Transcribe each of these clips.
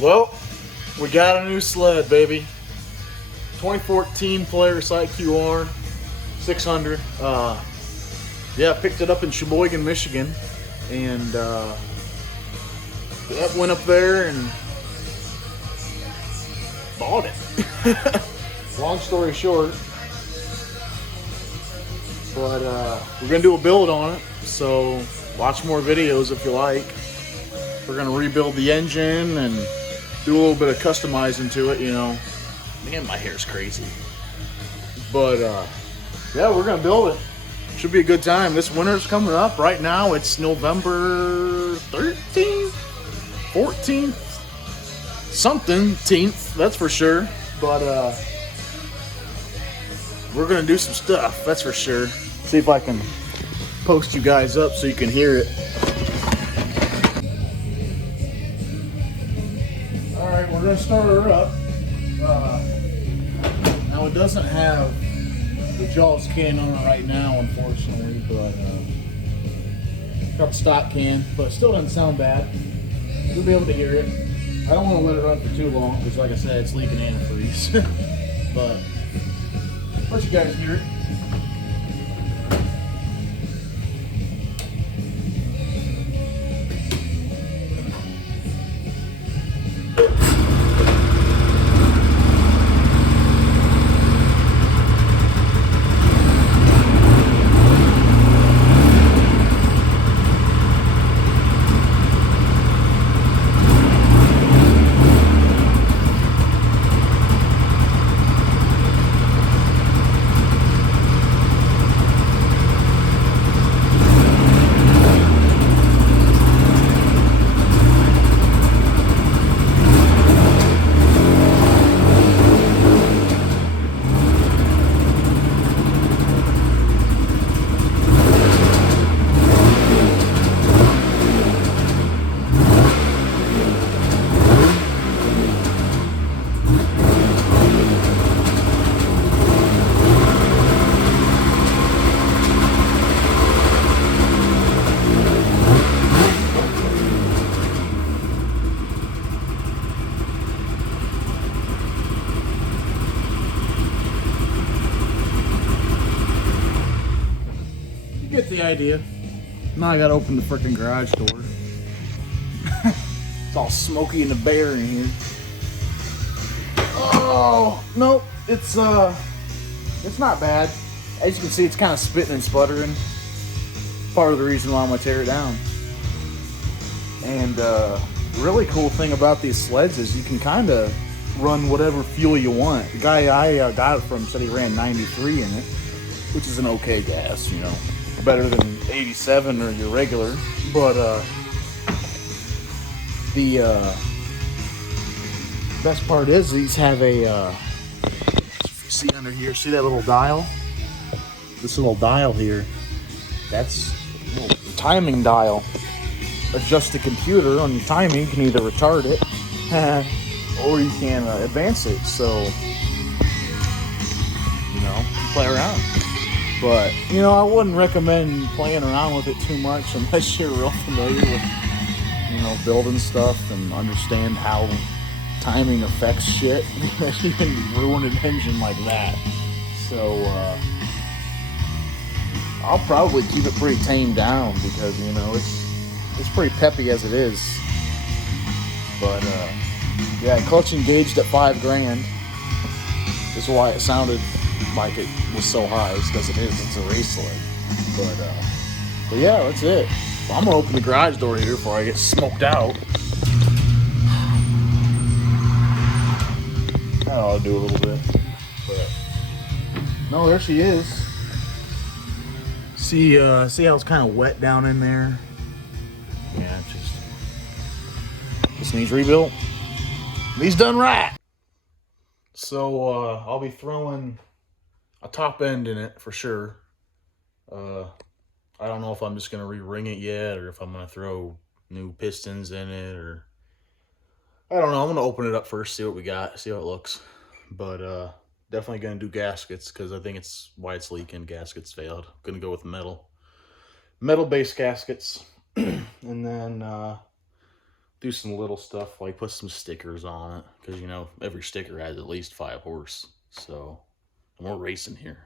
Well, we got a new sled, baby. 2014 Polaris IQR600. Yeah, picked it up in Sheboygan, Michigan, and went up there and bought it. Long story short, but we're gonna do a build on it. So watch more videos if you like. We're gonna rebuild the engine and do a little bit of customizing to it, you know. Man, my hair's crazy. But yeah, we're gonna build it. Should be a good time. This winter's coming up. Right now it's November 13th, 14th, something, 10th, that's for sure. But we're gonna do some stuff, that's for sure. See if I can post you guys up so you can hear it. Alright, we're gonna start her up. Now it doesn't have the Jaws can on it right now, unfortunately, but got the stock can, but it still doesn't sound bad. You'll be able to hear it. I don't want to let it run for too long because, like I said, it's leaking antifreeze. But let you guys hear it. Get the idea. Now I gotta open the freaking garage door. It's all smoky and the bear in here. Oh no, it's not bad. As you can see, it's kind of spitting and sputtering. Part of the reason why I'm gonna tear it down. And really cool thing about these sleds is you can kind of run whatever fuel you want. The guy I got it from said he ran 93 in it, which is an okay gas, you know. Better than 87 or your regular, but the best part is these have a if you see under here, see that little dial, this little dial here, that's a little timing dial. Adjust the computer on your timing. You can either retard it or you can advance it, so you know, play around. But, you know, I wouldn't recommend playing around with it too much unless you're real familiar with, you know, building stuff and understand how timing affects shit. You can ruin an engine like that. So, I'll probably keep it pretty tamed down because, you know, it's pretty peppy as it is. But, yeah, clutch engaged at $5,000. This is why it sounded like it was so high. It's because it's a race sled. But yeah, that's it. Well, I'm gonna open the garage door here before I get smoked out. I'll do a little bit. But no, there she is. See how it's kind of wet down in there? Yeah, it just needs rebuilt. Needs done right. So I'll be throwing a top end in it for sure. I don't know if I'm just gonna re-ring it yet or if I'm gonna throw new pistons in it, or I don't know. I'm gonna open it up first, see what we got, see how it looks. But definitely gonna do gaskets because I think it's why it's leaking. Gaskets failed. Gonna go with metal based gaskets. And then do some little stuff like put some stickers on it, because you know every sticker has at least 5 horse. So we're racing here.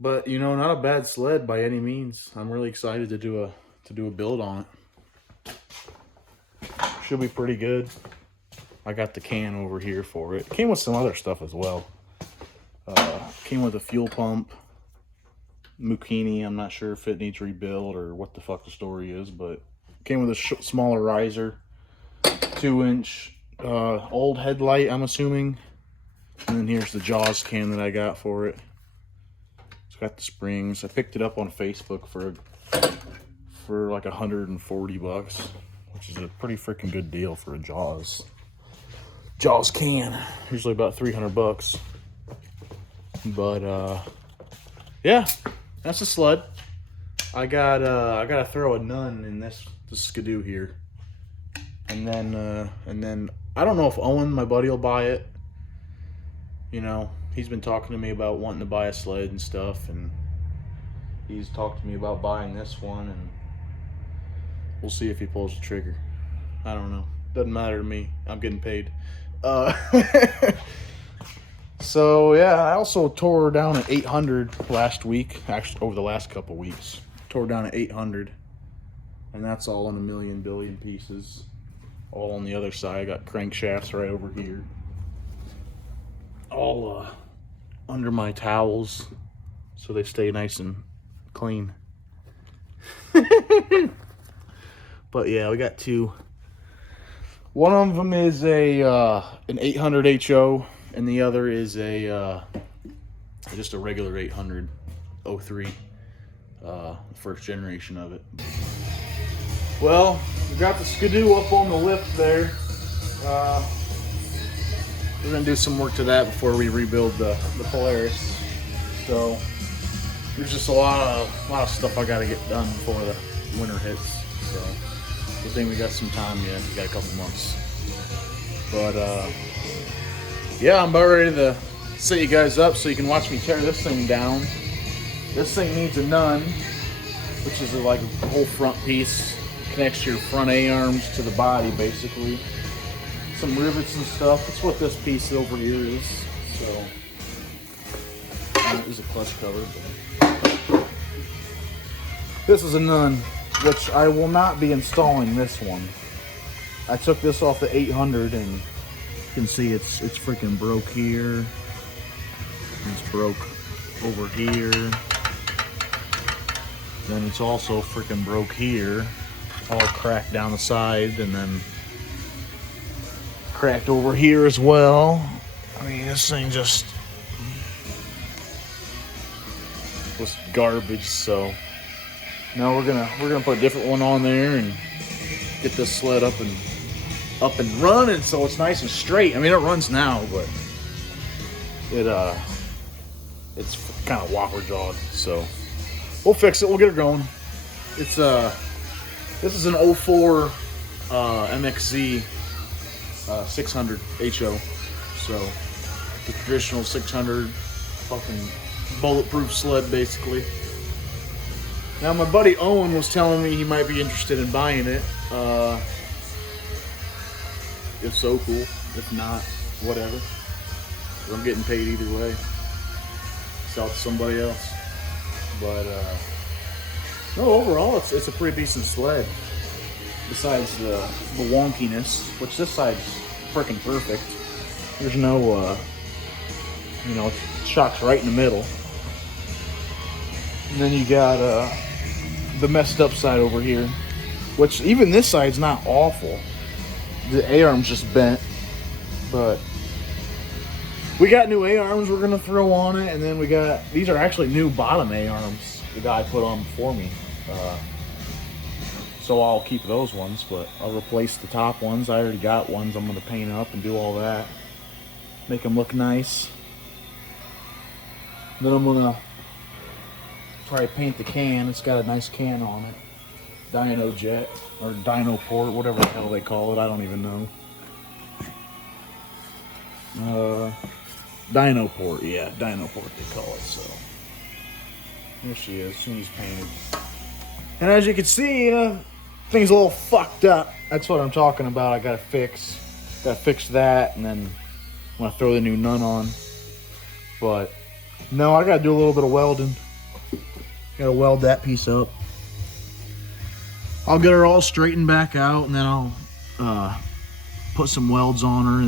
But you know, not a bad sled by any means. I'm really excited to do a build on it. Should be pretty good. I got the can over here for it. Came with some other stuff as well. Came with a fuel pump, Mukini. I'm not sure if it needs rebuild or what the fuck the story is, but came with a smaller riser, 2-inch old headlight, I'm assuming. And then here's the Jaws can that I got for it. It's got the springs. I picked it up on Facebook for like 140 bucks, which is a pretty freaking good deal for a Jaws can. Usually about 300 bucks. But yeah, that's a sled. I gotta throw a nun in this skidoo here, and then I don't know if Owen, my buddy, will buy it. You know, he's been talking to me about wanting to buy a sled and stuff, and he's talked to me about buying this one, and we'll see if he pulls the trigger. I don't know. Doesn't matter to me. I'm getting paid. So yeah, I also tore down an 800 last week. Actually, over the last couple weeks, tore down an 800, and that's all in a million billion pieces. All on the other side. I got crankshafts right over here. All under my towels, so they stay nice and clean. But yeah, we got two. One of them is an 800 HO, and the other is just a regular 800 03, first generation of it. Well, we got the skidoo up on the lift there. We're gonna do some work to that before we rebuild the Polaris. So there's just a lot of stuff I gotta get done before the winter hits. So good thing we got some time yet. We got a couple months. But yeah, I'm about ready to set you guys up so you can watch me tear this thing down. This thing needs a nun, which is like a whole front piece. Connects your front A-arms to the body, basically. Some rivets and stuff. That's what this piece over here is. So, it is a clutch cover. But this is a nun, which I will not be installing this one. I took this off the 800, and you can see it's freaking broke here. It's broke over here. Then it's also freaking broke here. All cracked down the side, and then cracked over here as well. I mean, this thing just was garbage. So now we're gonna put a different one on there and get this sled up and running, so it's nice and straight. I mean, it runs now, but it's kind of whopper jawed. So we'll fix it. We'll get it going. It's this is an 04 MXZ 600 HO. So the traditional 600 fucking bulletproof sled, basically. Now my buddy Owen was telling me he might be interested in buying it. If so, cool. If not, whatever. I'm getting paid either way. Sell to somebody else. But no, overall it's a pretty decent sled. Besides the wonkiness, which this side's freaking perfect. There's no, you know, it shocks right in the middle. And then you got the messed up side over here, which even this side's not awful. The A-arm's just bent, but we got new A-arms we're gonna throw on it, and then we got, these are actually new bottom A-arms the guy put on before me. So I'll keep those ones, but I'll replace the top ones. I already got ones. I'm gonna paint up and do all that, make them look nice. Then I'm gonna try to paint the can. It's got a nice can on it. Dyno Jet, or Dyno Port, whatever the hell they call it. I don't even know. Dyno Port, yeah, Dyno Port they call it. So here she is. She's painted. And as you can see, thing's a little fucked up. That's what I'm talking about. I gotta fix that, and then I'm gonna throw the new nun on. But no, I gotta do a little bit of welding. Gotta weld that piece up. I'll get her all straightened back out, and then I'll put some welds on her,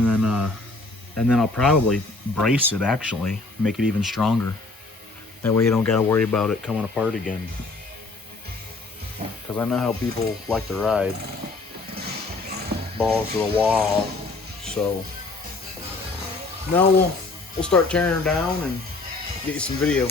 and then I'll probably brace it, actually, make it even stronger. That way you don't gotta worry about it coming apart again. Because I know how people like to ride. Balls to the wall. So now we'll start tearing her down and get you some video.